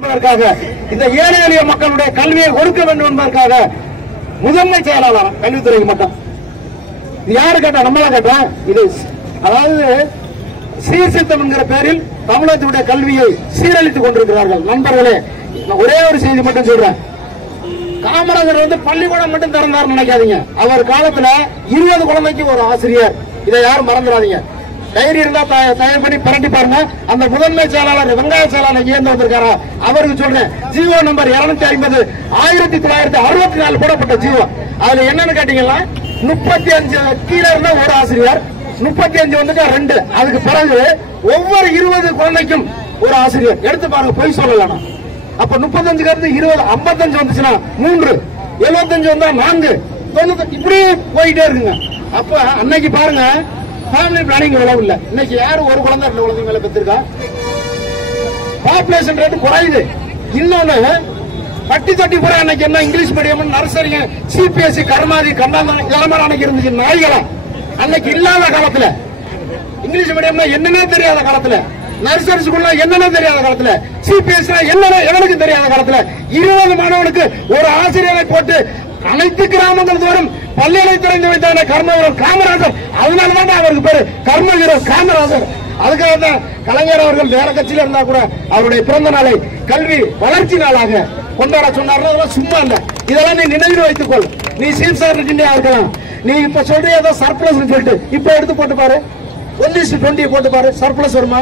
என்பதற்காக இந்த ஏழை எளிய மக்களுடைய கல்வியை ஒடுக்க வேண்டும் என்பதற்காக முதன்மை செயலாளர் கல்வித்துறைக்கு மட்டும். இது யாரு கேட்டா நம்மளா கேட்டா இது அதாவது சீர்திருத்தம் என்கிற பேரில் தமிழகத்தினுடைய கல்வியை சீரழித்துக் கொண்டிருக்கிறார்கள். நண்பர்களே ஒரே ஒரு செய்தி மட்டும் சொல்றேன். காமராஜர் வந்து பள்ளிக்கூடம் மட்டும் திறந்தார் நினைக்காதீங்க. அவர் காலத்துல இருபது குழந்தைக்கு ஒரு ஆசிரியர். இதை யாரும் மறந்துடாதீங்க. டைரி இருந்தா த- தயார் பண்ணி பிரட்டி பாருங்க. அந்த முதன்மை செயலாளர் வெங்காய செயலாளர் இயந்து வந்திருக்காரா? அவருக்கு சொல்றேன். ஜீவோ நம்பர் இருநூத்தி ஐம்பது. ஆயிரத்தி தொள்ளாயிரத்தி அறுபத்தி நாலு போடப்பட்ட ஜீவோ அதுல என்னன்னு கேட்டீங்கன்னா முப்பத்தி அஞ்சு கீழே இருந்தா ஒரு ஆசிரியர் முப்பத்தி அஞ்சு வந்துட்டா ரெண்டு. அதுக்கு பிறகு ஒவ்வொரு இருபது குழந்தைக்கும் ஒரு ஆசிரியர். எடுத்து பாருங்க பொய் சொல்லலாம் அப்ப முப்பத்தஞ்சு கருத்து இருபது ஐம்பத்தஞ்சு வந்துச்சுன்னா மூன்று. எழுபத்தஞ்சு வந்தா நான்கு. தொண்ணூத்தி இப்படியே போயிட்டே இருக்குங்க. அப்ப அன்னைக்கு பாருங்க ஃபேமிலி பிளானிங் அளவு இல்ல. இன்னைக்கு யாரும் ஒரு குழந்தை ரெண்டு குழந்தை மேல பெற்றிருக்கா பாப்புலேஷன் ரேட் குறையுது. இன்னொன்னு பட்டி தொட்டி பூரா அன்னைக்கு என்ன இங்கிலீஷ் மீடியம் நர்சரிங்க சிபிஎஸ்சி கர்மாதி கண்டாந்தம் இதெல்லாம் அன்னைக்கு இருந்துச்சு. நாய்களா? அன்னைக்கு இல்லாத காலத்துல. இங்கிலீஷ் மீடியம்னா என்னன்னே தெரியாத காலத்துல. நர்சரி ஸ்கூல்ல என்னன்னே தெரியாத காலத்துல. சிபிஎஸ் என்னன்னு எவனுக்கு தெரியாத காலத்துல. இருபது மாணவனுக்கு ஒரு ஆசிரியரை போட்டு அனைத்து கிராமங்கள் தோறும் பள்ளிகளை திறந்து வைத்தான கர்மவீரர் காமராஜர். அதனால தான் அவருக்கு பேரு கர்ம வீரர் காமராஜர். அதுக்காக தான் கலைஞர் அவர்கள் வேற கட்சியில இருந்தா கூட அவருடைய பிறந்த நாளை கல்வி வளர்ச்சி நாளாக கொண்டாட சொன்னார்னா சும்மா இல்ல. இதெல்லாம் நீ நினைவில் வைத்துக்கொள். நீ சீஃப் செக்ரட்டரியா இருக்கலாம் நீ இப்ப சொல்ற ஏதோ சர்ப்ளஸ் சொல்லிட்டு இப்ப எடுத்து போட்டு பாரு. ஒன் இஸ் டுவெண்ட்டி போட்டு பாரு. சர்ப்ளஸ் வருமா?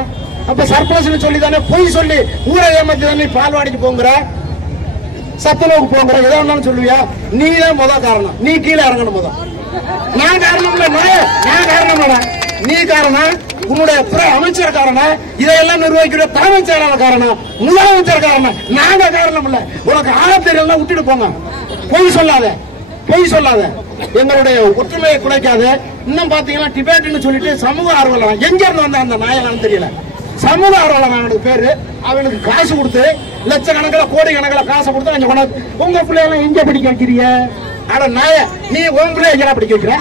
அப்ப சர்ப்ளஸ் சொல்லி தானே பொய் சொல்லி ஊரை ஏமாத்தி தானே பால்வாடிக்கு போங்கிற? சத்துணவுக்கு போங்கிற ஏதோ ஒன்னாலும் சொல்லுவியா? நீ தான் முத காரணம். நீ கீழே இறங்கணும் முத. நான் காரணம் இல்ல நான் காரணம் நீ காரணம். உன்னுடைய துறை அமைச்சர் காரணம். இதையெல்லாம் நிர்வகிக்கிற தலைமைச் செயலாளர் காரணம். முதலமைச்சர் காரணம். நாங்க காரணம் இல்ல. உனக்கு ஆழத்தெரியலாம் விட்டுட்டு போங்க. பொய் சொல்லாத. பொய் சொல்லாத. எங்களுடைய ஒற்றுமையை குலைக்காத. இன்னும் பாத்தீங்கன்னா டிபேட்னு சொல்லிட்டு சமூக ஆர்வலாம் எங்க இருந்து வந்த அந்த நாயகன்னு தெரியல. சமூக ஆர்வலர் பேரு. அவனுக்கு காசு கொடுத்து லட்சக்கணக்கில் கோடி கணக்கில் காசு கொடுத்து அஞ்சு கொண்டாந்து உங்க பிள்ளைகளை எங்க படிக்க வைக்கிறீங்க அட நாய நீ உன் பிள்ளை எங்க படிக்க வைக்கிற?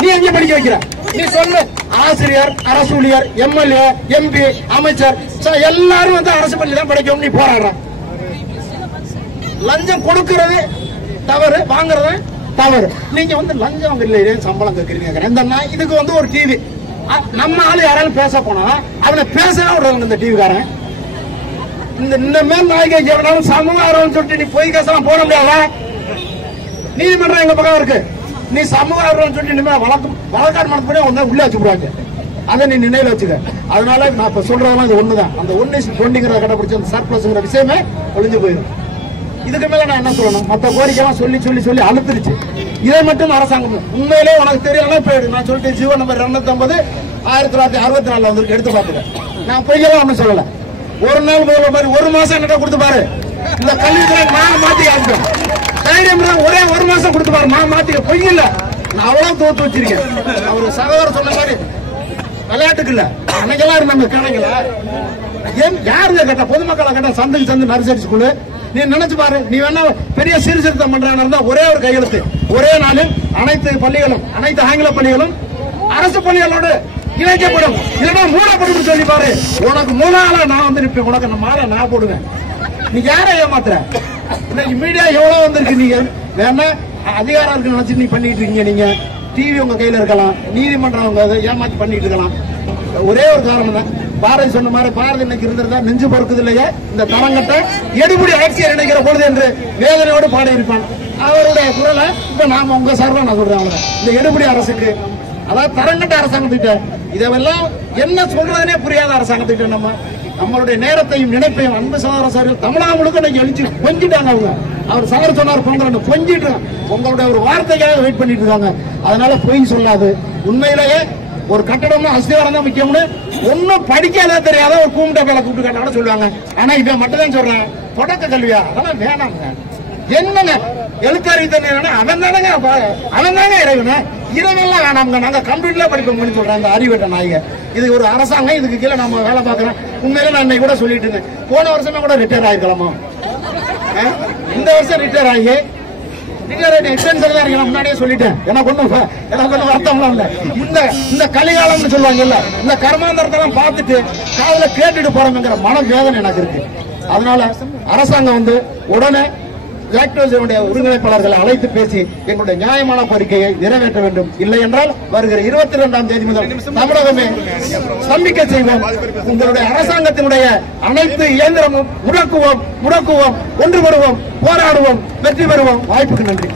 நீ எங்க படிக்க வைக்கிற? நீ சொல்லு. ஆசிரியர் அரசு ஊழியர் எம்எல்ஏ எம்பி அமைச்சர் எல்லாரும் வந்து அரசு பள்ளி தான் படிக்கணும் நீ போராடுற. லஞ்சம் கொடுக்கறது தவறு வாங்குறது தவறு. நீங்க வந்து லஞ்சம் இல்லையே சம்பளம் கேட்கறீங்க இந்த இதுக்கு வந்து ஒரு டிவி. நம்ம ஆளு யாராலும் பேச போனா அவனை பேசவே விடுறாங்க இந்த டிவிக்காரன். இந்த இந்த மேல் நாய்க்கு எவனாலும் சமூக ஆர்வம் சொல்லிட்டு நீ பொய் கேசலாம் போட முடியாதா? நீதிமன்றம் எங்க பக்கம் இருக்கு? நீ சமூக ஆர்வம் சொல்லிட்டு இனிமே வழக்கு வழக்காடு மனத்துக்கு ஒன்னு உள்ள வச்சு விடுவாங்க அதை நீ நினைவில் வச்சுக்க. அதனால நான் இப்ப சொல்றதெல்லாம் இது ஒண்ணுதான். அந்த ஒன்னு டுவெண்ட்டிங்கிறத கடைபிடிச்ச அந்த சர்ப்ளஸ்ங்கிற விஷயமே ஒளிஞ்சு போயிடும் இதுக்கு மேல நான் என்ன சொல்லணும்? மத்த கோரிக்கைலாம் சொல்லி சொல்லி சொல்லி அழுத்துருச்சு. இதை மட்டும் அரசாங்கம் உண்மையிலே உனக்கு தெரியலன்னா போயிடு. நான் சொல்லிட்டு ஜீவோ நம்பர் இருநூத்தி ஐம்பது ஆயிரத்தி தொள்ளாயிரத்தி அறுபத்தி நாலுல வந்து எடுத்து பாத்துக்க நான் பொய்யெல்லாம் ஒண்ணு சொல்லல. ஒரு நாள் முதல்ல மாதிரி ஒரு மாசம் என்கிட்ட கொடுத்து பாரு. இந்த கல்வித்துறை நான் மாத்தி காமிப்பேன் தைரியம் ஒரே ஒரு மாசம் கொடுத்து பாரு நான் மாத்தி பொய் இல்ல. நான் அவ்வளவு தோத்து வச்சிருக்கேன். அவர் சகோதரர் சொன்ன மாதிரி விளையாட்டுக்கு இல்ல. அன்னைக்கெல்லாம் இருந்தாங்க கணக்குல ஏன் யாருங்க கேட்டா? பொதுமக்களை கேட்டா சந்தைக்கு சந்து நர்சரி ஸ்கூலு. நீ நினைச்சு பாரு. நீ வேணா பெரிய சீர்திருத்தம் பண்றாங்க இருந்தா ஒரே ஒரு கையெழுத்து. ஒரே நாளில் அனைத்து பள்ளிகளும் அனைத்து ஆங்கில பள்ளிகளும் அரசு பள்ளிகளோடு இணைக்கப்படும். இல்லைன்னா மூடப்படும் சொல்லி பாரு. உனக்கு மூணால நான் வந்து நிற்பேன் உனக்கு நம்ம மாலை நான் போடுவேன். நீ யாரை ஏமாத்துற? இன்னைக்கு மீடியா எவ்வளவு வந்திருக்கு நீங்க? வேணா அதிகாரம் இருக்கு நினைச்சு நீ பண்ணிட்டு இருக்கீங்க நீங்க. டிவி உங்க கையில இருக்கலாம். நீதிமன்றம் உங்க அதை ஏமாத்தி பண்ணிட்டு இருக்கலாம். ஒரே ஒரு காரணம் தான். பாரதி சொன்ன மாதிரி பாரதி இன்னைக்கு இருந்திருந்தா நெஞ்சு பொறுக்குது இல்லையா? இந்த தரங்கத்தை எடுபடி ஆட்சியை நினைக்கிற பொழுது என்று வேதனையோடு பாடியிருப்பான். அவருடைய குரலை இப்ப நாம உங்க சார்பா நான் சொல்றேன் அவரை. இந்த எடுபடி அரசுக்கு. அதாவது தரங்கட்ட அரசாங்கத்திட்ட. இதெல்லாம் என்ன சொல்றதுனே புரியாத அரசாங்கத்திட்ட நம்ம. நம்மளுடைய நேரத்தையும் நினைப்பையும் அன்பு சகோதர சார்கள் தமிழகம் முழுக்க இன்னைக்கு எழுச்சி கொஞ்சிட்டாங்க அவங்க. அவர் சகர் சொன்னார் பொங்கல் கொஞ்சிட்டு உங்களுடைய ஒரு வார்த்தைக்காக வெயிட் பண்ணிட்டு இருக்காங்க. அதனால பொய் சொல்லாது. உண்மையிலேயே ஒரு கட்டடம்னா அஸ்திவாரம் தான் முக்கியம்னு ஒன்னும் படிக்காத தெரியாத ஒரு கூமிட்ட பேல கூப்பிட்டு கேட்டா சொல்லுவாங்க. ஆனா இவன் மட்டும் தான் சொல்றேன். தொடக்க கல்வியா? அதெல்லாம் வேணாங்க. என்னங்க? எழுத்தறிவு தண்ணி அவன் தானங்க? அவன் தாங்க இறைவன? இறைவெல்லாம் வேணாம்ங்க. நாங்க கம்ப்யூட்டர்ல படிப்போம்னு சொல்றேன் அந்த அறிவட்ட நாயக இது ஒரு அரசாங்கம் இதுக்கு கீழே நம்ம வேலை பார்க்கறோம். உண்மையில நான் இன்னைக்கு கூட சொல்லிட்டு இருந்தேன். போன வருஷமே கூட ரிட்டையர் ஆகிக்கலாமா இந்த வருஷம் ரிட்டையர் ஆகி ரிட்டையர் ஆகி எக்ஸ்டென்ஷன் தான் இருக்கு. நான் முன்னாடியே சொல்லிட்டேன். எனக்கு ஒண்ணும் எனக்கு ஒண்ணும் வருத்தம்லாம் இல்ல. இந்த இந்த கலிகாலம்னு சொல்லுவாங்கல்ல இந்த கர்மாந்தரத்தெல்லாம் பார்த்துட்டு காதல கேட்டுட்டு போறோம்ங்கிற மன வேதனை எனக்கு இருக்கு. அதனால அரசாங்கம் வந்து உடனே லாக்டோஸினுடைய ஒருங்கிணைப்பாளர்களை அழைத்து பேசி எங்களுடைய நியாயமான கோரிக்கையை நிறைவேற்ற வேண்டும். இல்லை என்றால் வருகிற இருபத்தி இரண்டாம் தேதி முதல் தமிழகமே ஸ்தம்பிக்க செய்வோம். உங்களுடைய அரசாங்கத்தினுடைய அனைத்து இயந்திரமும் முடக்குவோம் முடக்குவோம் ஒன்றுபடுவோம். போராடுவோம் வெற்றி பெறுவோம். வாய்ப்புக்கு நன்றி.